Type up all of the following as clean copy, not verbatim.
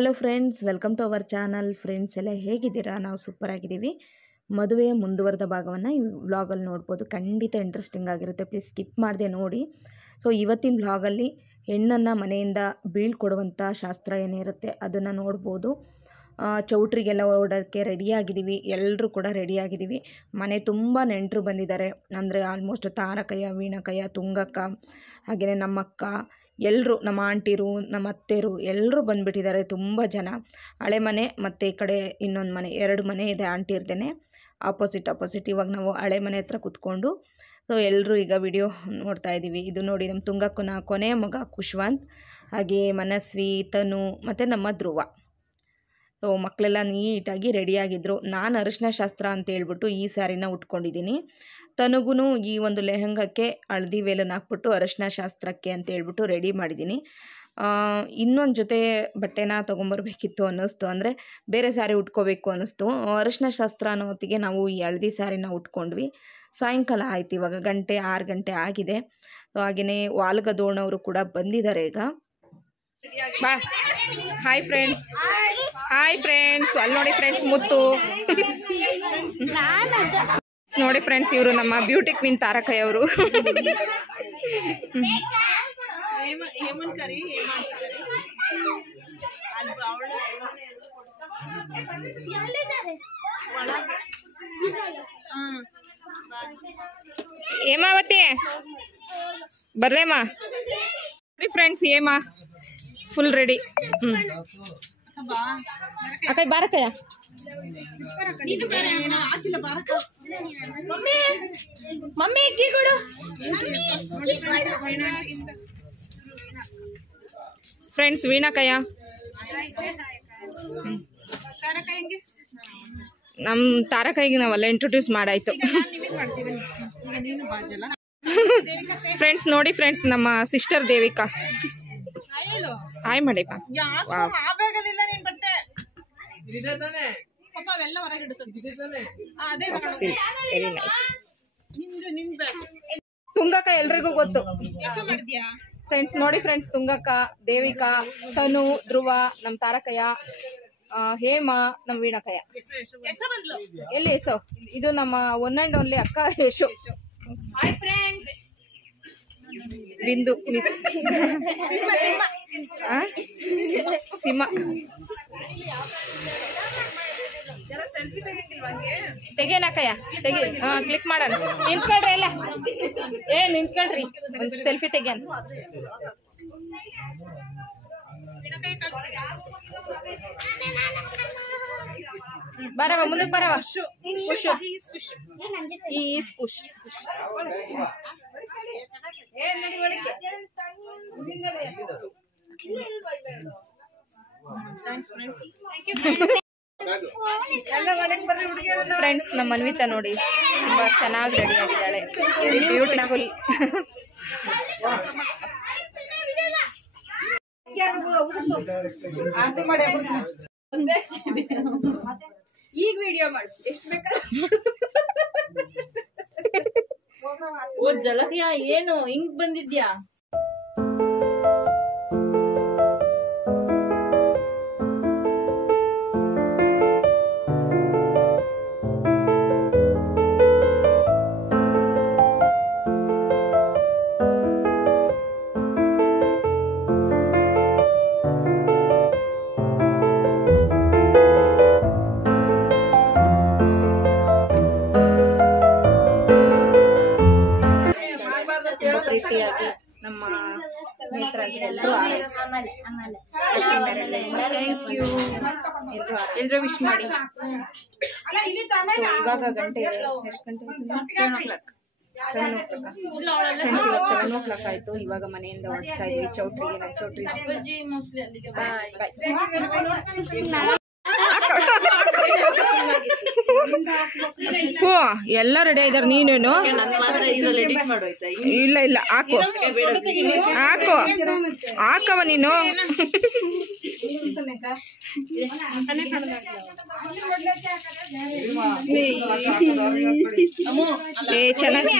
Hello friends, welcome to our channel. Friends ಎಲ್ಲ ಹೇಗಿದ್ದೀರಾ? ನಾವು ಸೂಪರ್ ಆಗಿದ್ದೀವಿ. ಮದುವೆಯ ಮುಂದುವರೆದ ಭಾಗವನ್ನು ಈ ವ್ಲಾಗಲ್ಲಿ ನೋಡ್ಬೋದು. ಖಂಡಿತ ಇಂಟ್ರೆಸ್ಟಿಂಗ್ ಆಗಿರುತ್ತೆ, ಪ್ಲೀಸ್ ಸ್ಕಿಪ್ ಮಾಡದೆ ನೋಡಿ. ಸೊ ಇವತ್ತಿನ ವ್ಲಾಗಲ್ಲಿ ಹೆಣ್ಣನ್ನು ಮನೆಯಿಂದ ಬೀಳ್ಕೊಡುವಂಥ ಶಾಸ್ತ್ರ ಏನಿರುತ್ತೆ ಅದನ್ನು ನೋಡ್ಬೋದು. ಚೌಟ್ರಿಗೆಲ್ಲ ಓಡೋಕ್ಕೆ ರೆಡಿಯಾಗಿದ್ದೀವಿ, ಎಲ್ಲರೂ ಕೂಡ ರೆಡಿಯಾಗಿದ್ದೀವಿ. ಮನೆ ತುಂಬ ನೆಂಟರು ಬಂದಿದ್ದಾರೆ, ಅಂದರೆ ಆಲ್ಮೋಸ್ಟ್ ತಾರಕಯ್ಯ, ವೀಣಕಯ್ಯ, ತುಂಗಕ್ಕ, ಹಾಗೆಯೇ ನಮ್ಮಕ್ಕ, ಎಲ್ಲರೂ, ನಮ್ಮ ಆಂಟಿರು, ನಮ್ಮ ಅತ್ತೆರು ಎಲ್ಲರೂ ಬಂದುಬಿಟ್ಟಿದ್ದಾರೆ. ತುಂಬ ಜನ. ಹಳೆ ಮನೆ ಮತ್ತು ಈ ಕಡೆ ಇನ್ನೊಂದು ಮನೆ, 2 ಮನೆ ಇದೆ ಆಂಟಿ ಇರ್ದೇನೆ, ಆಪೋಸಿಟ್. ಇವಾಗ ನಾವು ಹಳೆ ಮನೆ ಹತ್ರ ಕೂತ್ಕೊಂಡು ಸೊ ಎಲ್ಲರೂ ಈಗ ವಿಡಿಯೋ ನೋಡ್ತಾ ಇದ್ದೀವಿ. ಇದು ನೋಡಿ, ನಮ್ಮ ತುಂಗಕ್ಕನ ಕೊನೆಯ ಮಗ ಖುಷ್ವಂತ್, ಹಾಗೆ ಮನಸ್ವಿ, ತನು ಮತ್ತು ನಮ್ಮ ಧ್ರುವ. ಸೊ ಮಕ್ಕಳೆಲ್ಲ ನೀಟಾಗಿ ರೆಡಿಯಾಗಿದ್ದರು. ನಾನು ಅರಿಶಿನ ಶಾಸ್ತ್ರ ಅಂತ ಹೇಳ್ಬಿಟ್ಟು ಈ ಸ್ಯಾರಿನ ಉಟ್ಕೊಂಡಿದ್ದೀನಿ. ತನಗೂ ಈ ಒಂದು ಲೆಹಂಗಕ್ಕೆ ಹಳದಿ ವೇಲನ್ನು ಹಾಕ್ಬಿಟ್ಟು ಅರಿಶಿನ ಶಾಸ್ತ್ರಕ್ಕೆ ಅಂತ ಹೇಳ್ಬಿಟ್ಟು ರೆಡಿ ಮಾಡಿದ್ದೀನಿ. ಇನ್ನೊಂದು ಜೊತೆ ಬಟ್ಟೆನ ತೊಗೊಂಬರ್ಬೇಕಿತ್ತು ಅನ್ನಿಸ್ತು, ಅಂದರೆ ಬೇರೆ ಸ್ಯಾರಿ ಉಟ್ಕೋಬೇಕು ಅನ್ನಿಸ್ತು. ಅರಿಶಿನ ಶಾಸ್ತ್ರ ಅನ್ನೋ ಹೊತ್ತಿಗೆ ನಾವು ಈ ಹಳದಿ ಸ್ಯಾರಿನ ಉಟ್ಕೊಂಡ್ವಿ. ಸಾಯಂಕಾಲ ಆಯ್ತು, ಇವಾಗ 6 ಗಂಟೆ ಆಗಿದೆ. ಸೊ ಹಾಗೆಯೇ ವಾಲ್ಗದೋಣವರು ಕೂಡ ಬಂದಿದ್ದಾರೆ ಈಗ. ಬಾ, ಹಾಯ್ ಫ್ರೆಂಡ್ಸ್. ಅಲ್ಲಿ ನೋಡಿ ಫ್ರೆಂಡ್ಸ್, ಮುತ್ತು ನೋಡಿ ಫ್ರೆಂಡ್ಸ್, ಇವರು ನಮ್ಮ ಬ್ಯೂಟಿ ಕ್ವೀನ್ ತಾರಕಯ್ಯ ಅವರು. ಹೇಮಾವತಿ ಬರ್ರೇಮ್ಮ. Friends, Hema full ready. ಅಕ್ಕ ಬಾರಕಯ್ಯ. ಫ್ರೆಂಡ್ಸ್, ವೀಣಕಯ್ಯ ನಮ್ಮ ತಾರಕಯ್ಯಗೆ ನಾವೆಲ್ಲ ಇಂಟ್ರೊಡ್ಯೂಸ್ ಮಾಡಾಯ್ತು. ಫ್ರೆಂಡ್ಸ್ ನೋಡಿ ಫ್ರೆಂಡ್ಸ್, ನಮ್ಮ ಸಿಸ್ಟರ್ ದೇವಿಕಾ. ಹಾಯ್ ಮಾಡಿಪ್ಪ. ತುಂಗಕ್ಕ ಎಲ್ರಿಗೂ ಗೊತ್ತು ಫ್ರೆಂಡ್ಸ್. ನೋಡಿ ಫ್ರೆಂಡ್ಸ್, ತುಂಗಕ್ಕ, ದೇವಿಕಾ, ತನು, ಧ್ರುವ, ನಮ್ಮ ತಾರಕಯ್ಯ, ಹೇಮಾ, ನಮ್ಮ ವೀಣಕಯ್ಯ. ಎಲ್ಲಿ ಯಶೋ? ಇದು ನಮ್ಮ ಒನ್ ಅಂಡ್ ಓನ್ಲಿ ಅಕ್ಕ ಯಶೋ. ಬಿಂದು ಮಿಸ್ ಸಿಂಹ. ತೆಗೇನಕ್ಕಯ್ಯ, ತೆಗಿ. ಕ್ಲಿಕ್ ಮಾಡೋಣ. ನಿಂತ್ಕೊಳ್ರಿ ಎಲ್ಲ, ನಿಂತ್ಕೊಳ್ರಿ, ಒಂದು ಸೆಲ್ಫಿ ತೆಗಿಯೋಣ. ಬರವ, ಮುಂದಕ್ಕೆ ಬರವ. ಖುಷ್ ಫ್ರೆಂಡ್ಸ್, ನಮ್ಮ ಅನ್ವಿತಾ ನೋಡಿ ತುಂಬಾ ಚೆನ್ನಾಗಿ ರೆಡಿ ಆಗಿದ್ದಾಳೆ. Very beautiful. ಈಗ ವಿಡಿಯೋ ಮಾಡು, ಎಷ್ಟು ಬೇಕಾದ್ರೆ. ಓ ಜಲಕಿಯ, ಏನು ಹಿಂಗ್ ಬಂದಿದ್ಯಾ? ಪ್ರೀತಿಯಾಗಿ ನಮ್ಮ ನೇತ್ರಾಗಿ ಎಲ್ಲರೂ ಥ್ಯಾಂಕ್ ಯು, ಎಲ್ಲರೂ ವಿಶ್ ಮಾಡಿ. ಇವಾಗ ಗಂಟೆ ಎಷ್ಟು ಗಂಟೆ? 7 o'clock ಆಯ್ತು. ಇವಾಗ ಮನೆಯಿಂದ ಹೊರಡ್ತಾ ಇದ್ವಿ ಚೌಟ್ರಿಗೆ. ನಾನು ಚೌಟ್ರಿ ಎಲ್ಲ ರೆಡಿ ಆಗಿದ್ದಾರೆ. ನೀನೇನು? ಇಲ್ಲ ಹಾಕವ ನೀನು. ಚೆನ್ನಾಗಿ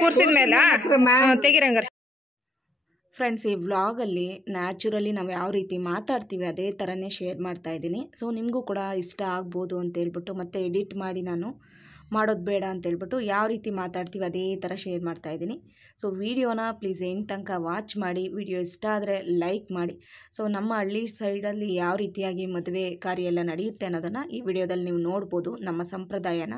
ಕೂರ್ಸಿದ ಮೇಲೆ ತೆಗಿರಂಗಾರ. ಫ್ರೆಂಡ್ಸ್, ಈ ವ್ಲಾಗಲ್ಲಿ ನ್ಯಾಚುರಲಿ ನಾವು ಯಾವ ರೀತಿ ಮಾತಾಡ್ತೀವಿ ಅದೇ ಥರನೇ ಶೇರ್ ಮಾಡ್ತಾ ಇದ್ದೀನಿ. ಸೊ ನಿಮಗೂ ಕೂಡ ಇಷ್ಟ ಆಗ್ಬೋದು ಅಂತೇಳ್ಬಿಟ್ಟು, ಮತ್ತು ಎಡಿಟ್ ಮಾಡಿ ನಾನು ಮಾಡೋದು ಬೇಡ ಅಂತೇಳ್ಬಿಟ್ಟು ಯಾವ ರೀತಿ ಮಾತಾಡ್ತೀವಿ ಅದೇ ಥರ ಶೇರ್ ಮಾಡ್ತಾ ಇದ್ದೀನಿ. ಸೊ ವಿಡಿಯೋನ ಪ್ಲೀಸ್ ಎಂಡ್ ತನಕ ವಾಚ್ ಮಾಡಿ. ವಿಡಿಯೋ ಇಷ್ಟ ಆದರೆ ಲೈಕ್ ಮಾಡಿ. ಸೊ ನಮ್ಮ ಹಳ್ಳಿ ಸೈಡಲ್ಲಿ ಯಾವ ರೀತಿಯಾಗಿ ಮದುವೆ ಕಾರ್ಯ ಎಲ್ಲ ನಡೆಯುತ್ತೆ ಅನ್ನೋದನ್ನು ಈ ವಿಡಿಯೋದಲ್ಲಿ ನೀವು ನೋಡ್ಬೋದು, ನಮ್ಮ ಸಂಪ್ರದಾಯನ.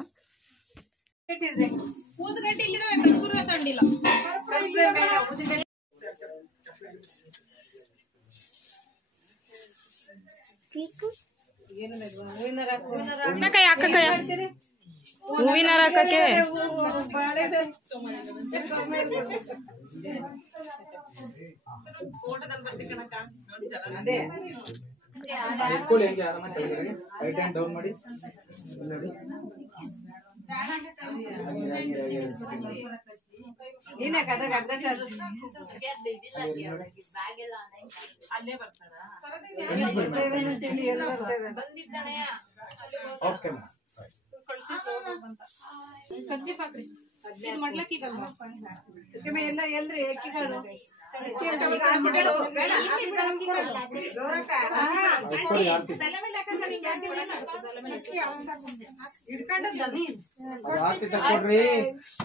ಹೂವಿನ ಹಾಕಕ್ಕೆ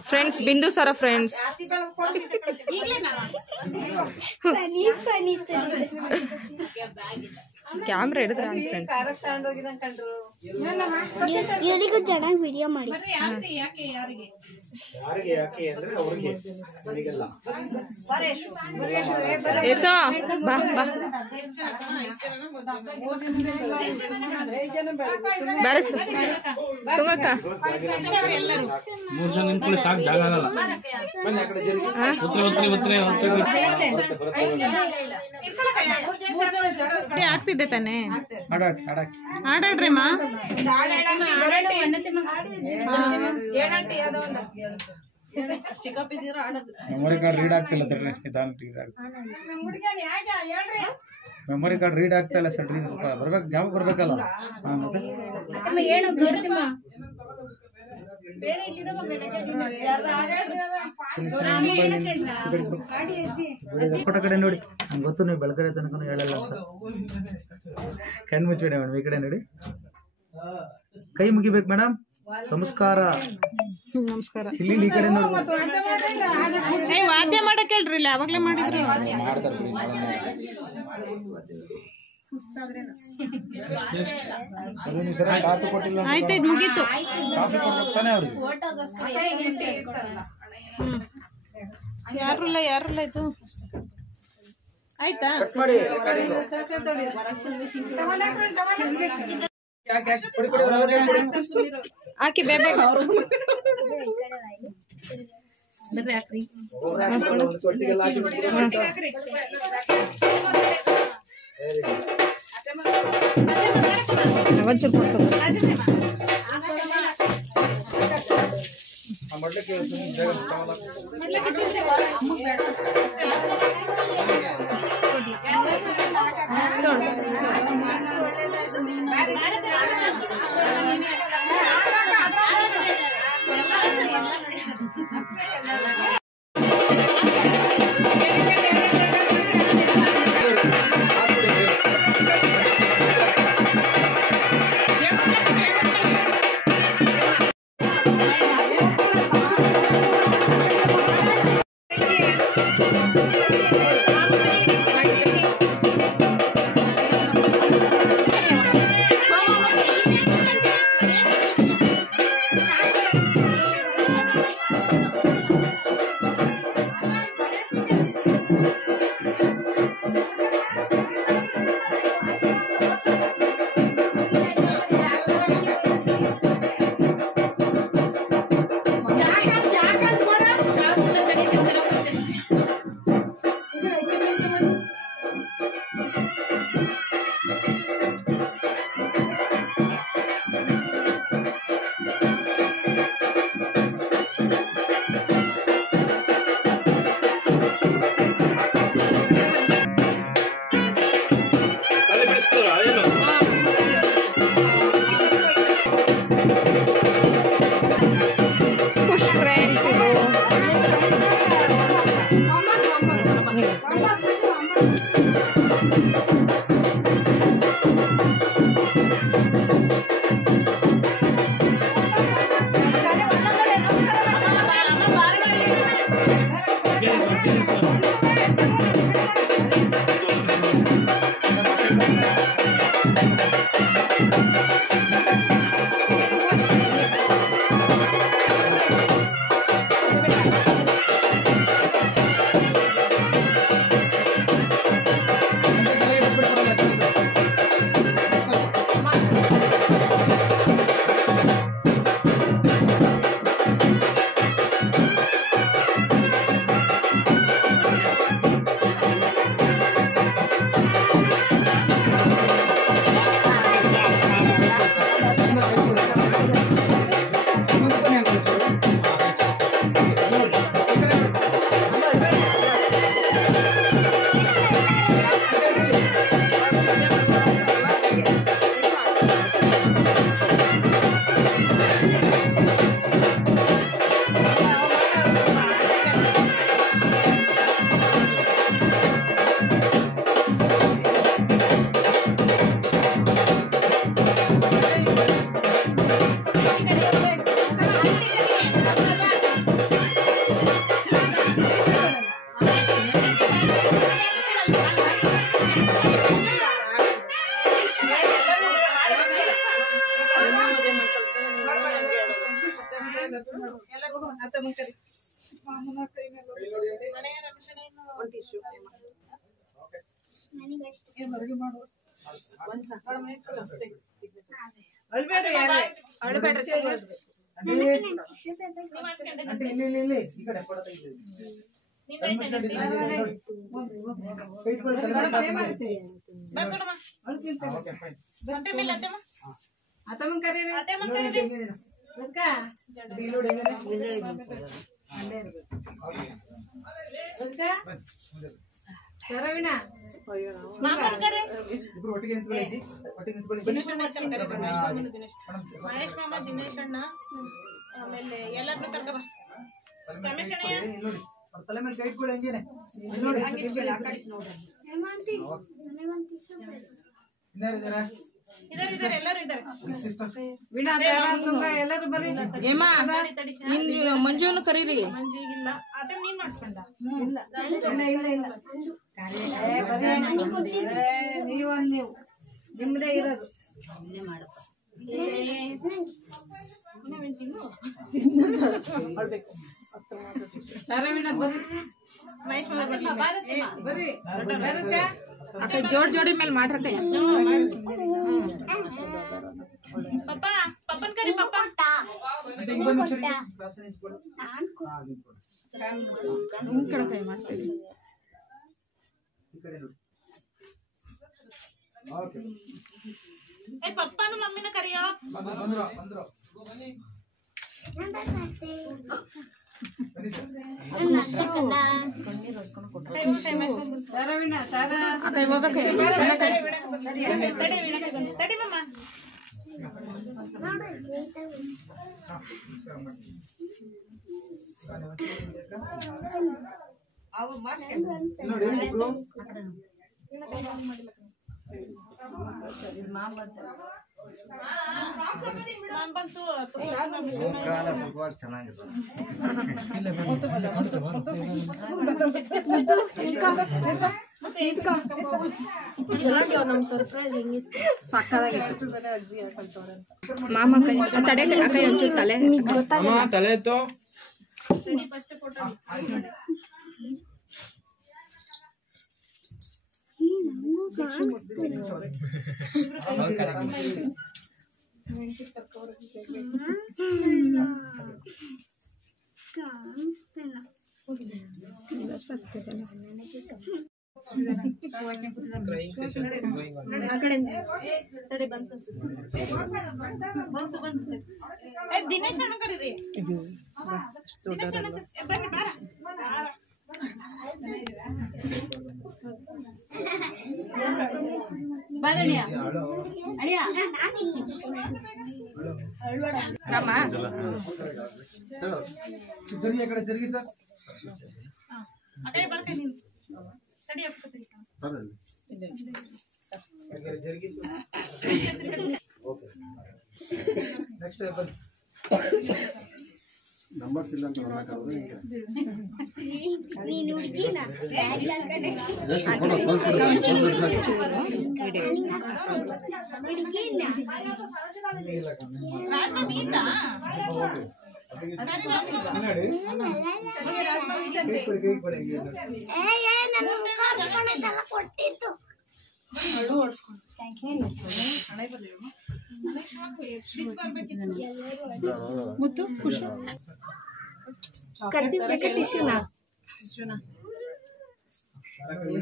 ಫ್ರೆಂಡ್ಸ್, ಬಿಂದು ಸರ ಫ್ರೆಂಡ್ಸ್ ಕ್ಯಾಮ್ರಾ ಹಿಡಿದ್ರ ಇವರಿಗೂ ಚೆನ್ನಾಗಿ ವಿಡಿಯೋ ಮಾಡಿ. ಬರಸು ತುಂಗಕ್ಕ ಆಗ್ತಿದ್ದೆ ತಾನೆ. ಆಡಾಡ್ರಿ ಮಾ. ಮೆಮೊರಿ ಕಾರ್ಡ್ ರೀಡ್ ಆಗ್ತಿಲ್ಲ ತಡ್ರಿ, ಮೆಮೊರಿ ಕಾರ್ಡ್ ರೀಡ್ ಆಗ್ತಾ ಇಲ್ಲ ಸರ್. ಸ್ವಲ್ಪ ಬರ್ಬೇಕು, ಜ್ಞಾಪಕ ಬರ್ಬೇಕಲ್ಲ. ಮತ್ತೆ ಫೋಟೋ ಕಡೆ ನೋಡಿ. ನಂಗೆ ಗೊತ್ತು ನೀವು ಬೆಳಗ್ಗೆ ತನಕ ಹೇಳಲ್ಲ ಅಂತ. ಕಣ್ಣು ಮುಚ್ಚಿಬಿಡಿ ಮೇಡಮ್, ಈ ಕಡೆ ನೋಡಿ. ಕೈ ಮುಗಿಬೇಕು ಮೇಡಮ್. ನಮಸ್ಕಾರ. ನಮಸ್ಕಾರ. ಇಲ್ಲಿ ಈ ಕಡೆ ನೋಡಿ. ವಾದ್ಯ ಮಾಡಕ್ ಹೇಳ್ರಿ, ಇಲ್ಲ ಯಾವಾಗ್ಲೇ ಮಾಡಿದ್ರು. ಆಯ್ತು, ಇದು ಮುಗೀತು. ಯಾರಿಲ್ಲ ಇದು ಆಯ್ತಾ. ಹಾಕಿ ಬೇಬೇಕು ಅವರು. ಬರ್ರಿ ಹಾಕ್ರಿ. ಒಂಚೂರು ತಲೆ ಮೇಲೆ ಕೈ ಇಟ್ಕೊಳ್ಳಿ ಹಂಗೇನೆ ಮಂಜುನು ಕರೀರಿ. ಮಂಜಿಗಿಲ್ಲ ಅದೇ ನೀನ್ ಮಾಡಿಸ್ಕೊಂಡ ನೀವು ನಿಮ್ಮದೇ ಇರೋದು ಜೋಡ್ ಜೋಡಿ ಮೇಲೆ ಮಾಡ್ರಕ್ಕ. ಪಪ್ಪ ಪಪ್ಪನ್ ಕರಿ ಪಪ್ಪ. ಕೈ ಮಾಡ್ತೀವಿ. ಪಪ್ಪನು ಮಮ್ಮಿನ ಕರಿಯೋ. ನಮ್ ಸರ್ಪ್ರೈಸ್ ಹೆಂಗಿತ್ತು ಸಾಕಾಗಿತ್ತು. ಮಾಮ ತಡೆ ಅಕ್ಕ ಒಂಚೂರು ತಲೆ ತಲೆ ಇತ್ತು. ದಿನೇಶ್ ಅಣ್ಣ ಕರೀರಿ. ಜರುಗಿ ಸರ್ ನೆಕ್ಸ್ಟ್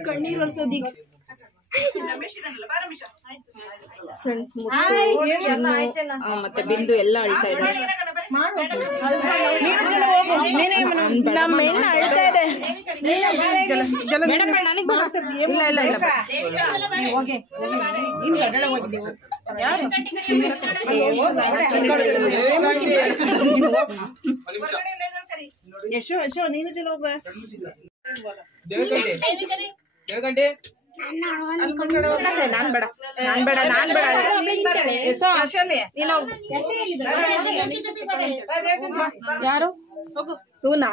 ಕಣ್ಣೀರು ಒರ್ಸೋದಿಕ್ ಫ್ರೆಂಡ್ಸ್ ಮತ್ತೆ ಬಿಂದು ಎಲ್ಲ ಅಳ್ತಾ ಇದ್ದಾರೆ. ನಮ್ಮ ಹೆಣ್ಣು ಅಳ್ತಾ ಇದೆ. ಯಶೋ ಯಶೋ ನೀನು ಚಲೋ ಹೋಗ ನಾನ್ ಬೇಡ ಯಾರು ತೂನಾ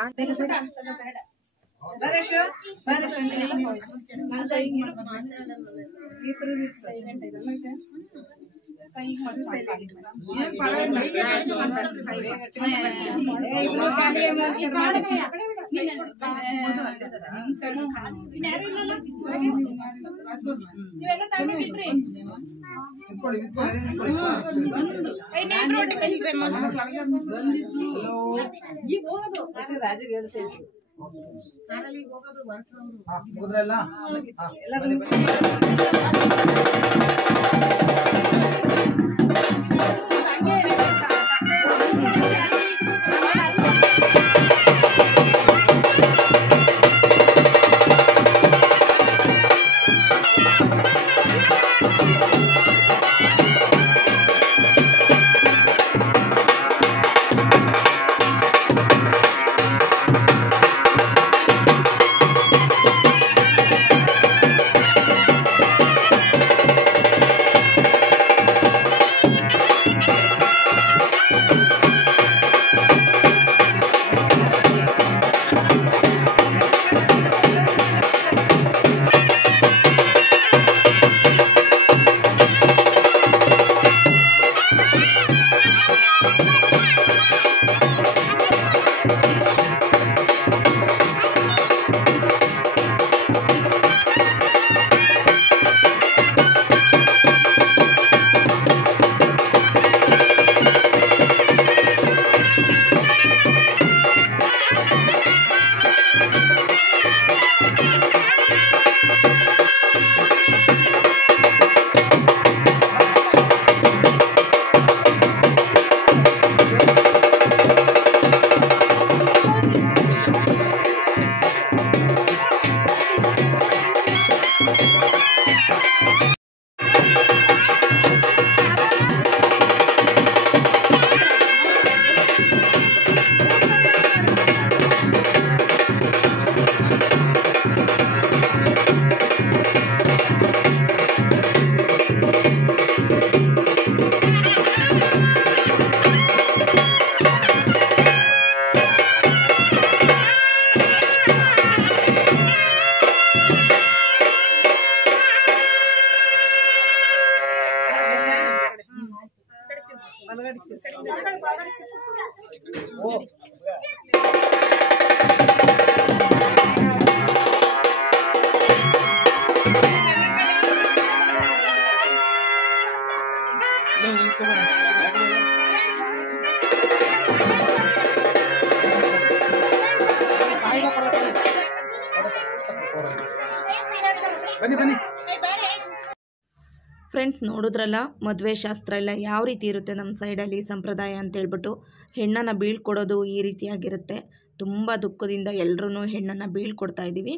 ಫ್ರೆಂಡ್ಸ್ ನೋಡಿದ್ರಲ್ಲ ಮದುವೆ ಶಾಸ್ತ್ರ ಎಲ್ಲ ಯಾವ ರೀತಿ ಇರುತ್ತೆ ನಮ್ಮ ಸೈಡಲ್ಲಿ ಸಂಪ್ರದಾಯ ಅಂತೇಳ್ಬಿಟ್ಟು ಹೆಣ್ಣನ್ನು ಬೀಳ್ಕೊಡೋದು ಈ ರೀತಿಯಾಗಿರುತ್ತೆ. ತುಂಬ ದುಃಖದಿಂದ ಎಲ್ಲರೂ ಹೆಣ್ಣನ್ನು ಬೀಳ್ಕೊಡ್ತಾ ಇದ್ದೀವಿ.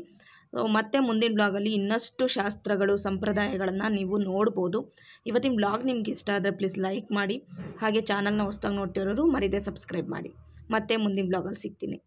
ಮತ್ತೆ ಮುಂದಿನ ಬ್ಲಾಗಲ್ಲಿ ಇನ್ನಷ್ಟು ಶಾಸ್ತ್ರಗಳು ಸಂಪ್ರದಾಯಗಳನ್ನು ನೀವು ನೋಡ್ಬೋದು. ಇವತ್ತಿನ ಬ್ಲಾಗ್ ನಿಮ್ಗೆ ಇಷ್ಟ ಆದರೆ ಪ್ಲೀಸ್ ಲೈಕ್ ಮಾಡಿ, ಹಾಗೆ ಚಾನಲ್ನ ಹೊಸ್ದಾಗಿ ನೋಡ್ತಿರೋರು ಮರೀದೆ ಸಬ್ಸ್ಕ್ರೈಬ್ ಮಾಡಿ. ಮತ್ತೆ ಮುಂದಿನ ಬ್ಲಾಗಲ್ಲಿ ಸಿಗ್ತೀನಿ.